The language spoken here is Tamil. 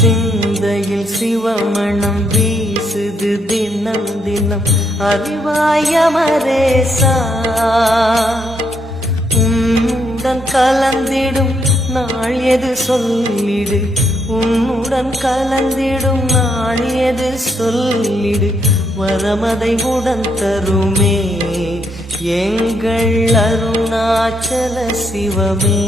சிந்தையில் சிவமணம் வீசுது தினம் தினம் அறிவாயமரேசா உன்னுடன் கலந்திடும் நாள் எது சொல்லிடு உன்னுடன் கலந்திடும் நாள் எது சொல்லிடு வரமதை உடன் தருமே எங்கள் அருணாச்சல சிவமே.